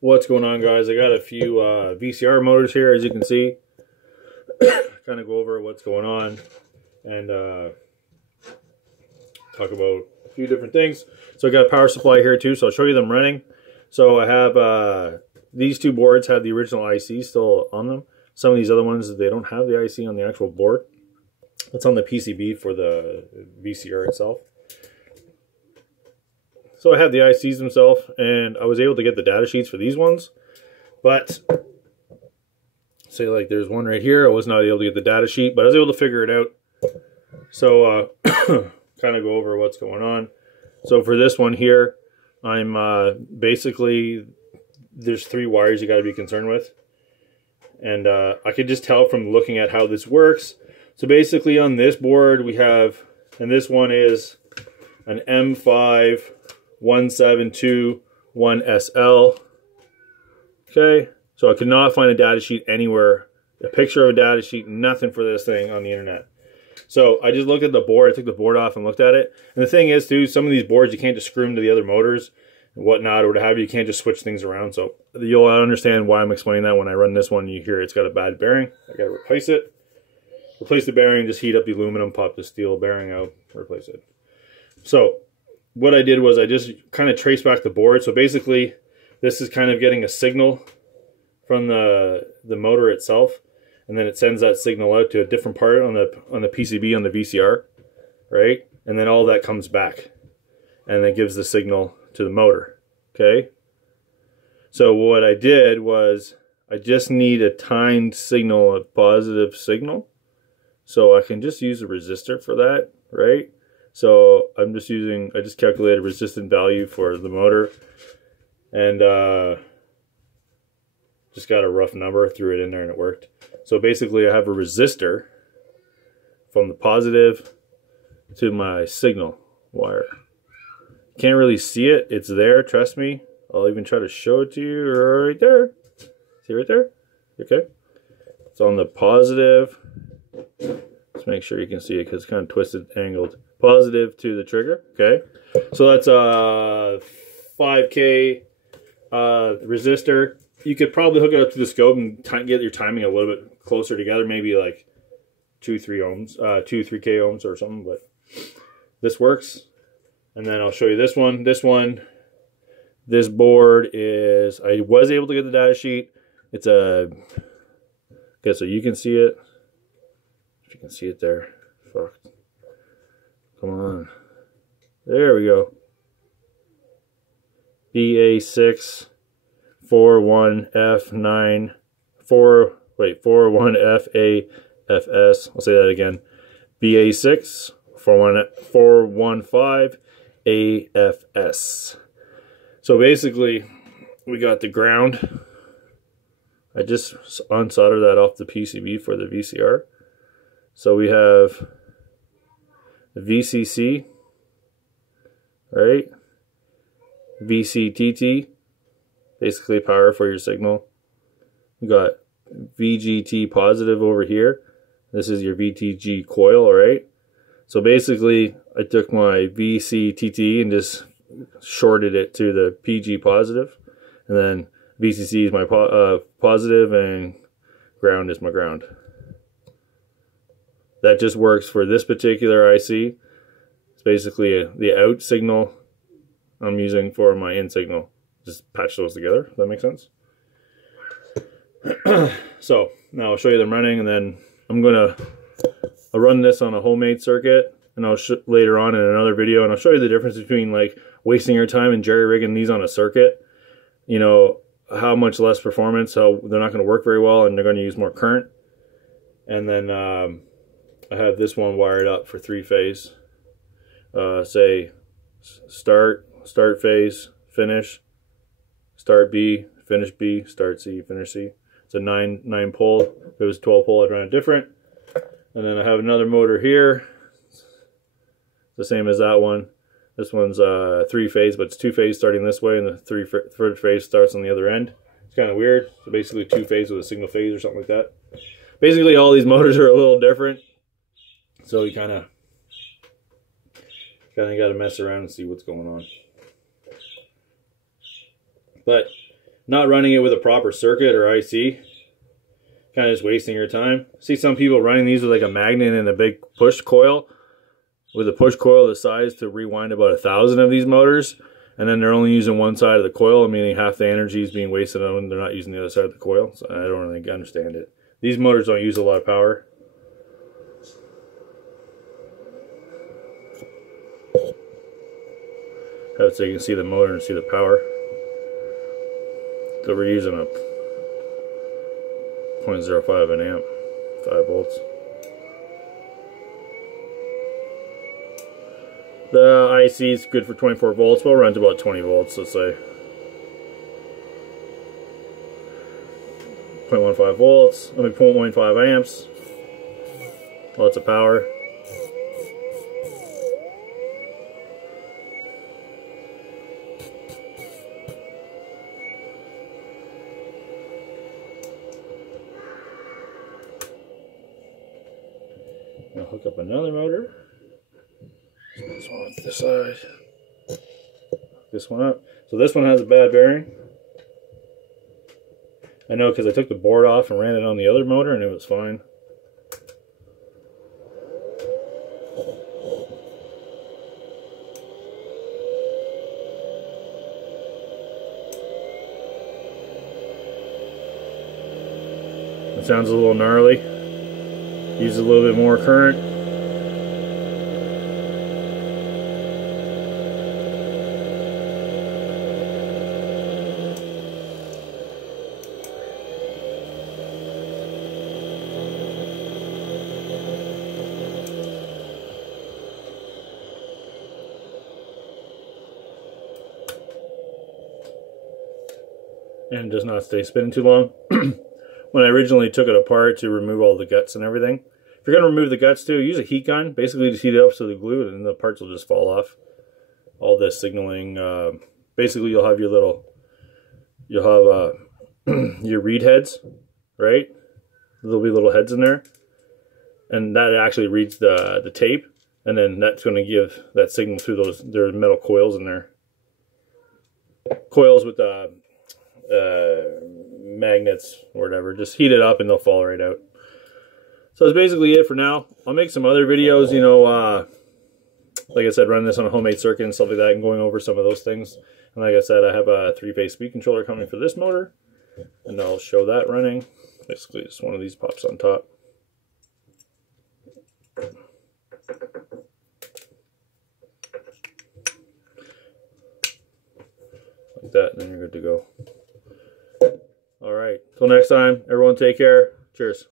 What's going on, guys? I got a few VCR motors here, as you can see. Kind of go over what's going on and talk about a few different things. So I got a power supply here too, so I'll show you them running. So I have these two boards have the original IC still on them. Some of these other ones, they don't have the IC on the actual board. It's on the PCB for the VCR itself. So I have the ICs themselves, and I was able to get the data sheets for these ones. But, say like there's one right here, I was not able to get the data sheet, but I was able to figure it out. So, kind of go over what's going on. So for this one here, I'm basically, there's 3 wires you got to be concerned with. And I could just tell from looking at how this works. So basically on this board we have, and this one is an M51721SL. Okay, so I could not find a data sheet anywhere, a picture of a data sheet, nothing for this thing on the internet. So I just looked at the board, I took the board off and looked at it. And the thing is too, some of these boards you can't just screw them to the other motors and whatnot, or what have you. You can't just switch things around. So you'll understand why I'm explaining that when I run this one. You hear it's got a bad bearing. I gotta replace it. Replace the bearing, just heat up the aluminum, pop the steel bearing out, replace it. So what I did was I just kind of traced back the board. So basically this is kind of getting a signal from the motor itself, and then it sends that signal out to a different part on the PCB on the VCR, right? And then all that comes back and then gives the signal to the motor. Okay, so what I did was I just need a timed signal, a positive signal, so I can just use a resistor for that, right? So I just calculated a resistant value for the motor, and just got a rough number, threw it in there, and it worked. So basically I have a resistor from the positive to my signal wire. Can't really see it, it's there, trust me. I'll even try to show it to you right there. See right there? Okay. It's on the positive. Let's make sure you can see it because it's kind of twisted, angled. Positive to the trigger, okay? So that's a 5K resistor. You could probably hook it up to the scope and get your timing a little bit closer together, maybe like 2-3 ohms, 2-3K ohms or something, but this works. And then I'll show you this one. This board is, I was able to get the data sheet. It's a, okay, so you can see it. If you can see it there. Fuck. Come on. There we go. BA6 41F9 41FAFS. I'll say that again. BA6 415AFS. So basically, we got the ground. I just unsoldered that off the PCB for the VCR. So we have the VCC, right? VCTT, basically power for your signal. We got VGT positive over here. This is your VTG coil, right? So basically, I took my VCTT and just shorted it to the PG positive, and then VCC is my positive, and ground is my ground. That just works for this particular IC. It's basically the out signal I'm using for my in signal. Just patch those together. Does that make sense? So now I'll show you them running, and then I'll run this on a homemade circuit, and I'll later on in another video, and I'll show you the difference between like wasting your time and jerry rigging these on a circuit. You know, how much less performance, how they're not going to work very well, and they're going to use more current. And then I have this one wired up for 3-phase. Say start phase, finish, start B, finish B, start C, finish C. It's a 9 pole. If it was 12 pole, I'd run it different. And then I have another motor here. It's the same as that one. This one's 3-phase, but it's 2-phase starting this way, and the third phase starts on the other end. It's kind of weird. So basically 2-phase with a single phase or something like that. Basically all these motors are a little different. So you kind of got to mess around and see what's going on. But not running it with a proper circuit or IC, kind of just wasting your time. See some people running these with like a magnet and a big push coil, with a push coil the size to rewind about 1,000 of these motors, and then they're only using one side of the coil, meaning half the energy is being wasted on them. They're not using the other side of the coil. So I don't really understand it. These motors don't use a lot of power. So you can see the motor and see the power. So we're using a 0.05 of an amp, 5 volts. The IC is good for 24 volts. We'll run to about 20 volts, let's say. 0.15 volts, 0.15 amps. Lots of power. I'll hook up another motor. This one on this side. This one up. So this one has a bad bearing. I know because I took the board off and ran it on the other motor and it was fine. It sounds a little gnarly. Uses a little bit more current. And does not stay spinning too long. When I originally took it apart to remove all the guts and everything, if you're going to remove the guts too, use a heat gun. Basically just heat it up so the glue and the parts will just fall off. All this signaling, basically you'll have your little, your read heads, right? There'll be little heads in there, and that actually reads the tape, and then that's going to give that signal through those, there are metal coils in there. Coils with magnets or whatever. Just heat it up and they'll fall right out. So that's basically it for now. I'll make some other videos, you know, like I said, running this on a homemade circuit and stuff like that, and going over some of those things. And like I said, I have a 3-phase speed controller coming for this motor, and I'll show that running. Basically just one of these pops on top. Like that, and then you're good to go. Alright, till next time, everyone take care. Cheers.